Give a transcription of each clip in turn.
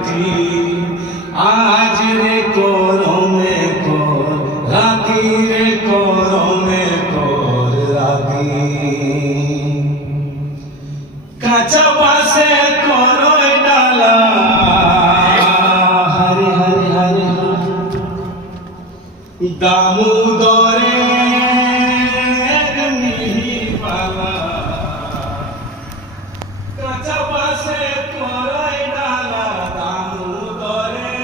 চিঠি আজ রে করমে কর রাতি রে করমে কর রাতি কাঁচা পাশে করই ডালা হরে হরে হরে দামোদরে মিহিপালা কাঁচা পাশে করই ডালা দামোদরে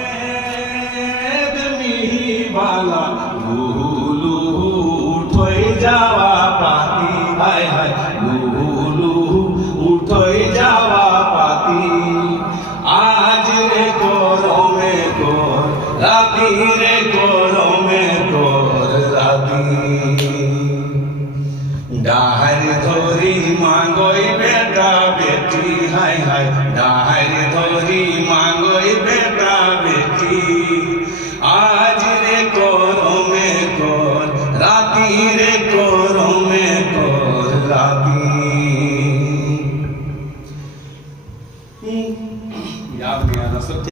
মিহিপালা লুহু উঠই যাওয়া পাতি হায় হায় লুহু উঠই যাওয়া পাতি আজ রে গরমে কর রাতি রে গরমে কর রাতি ডাহার ধরি মাগো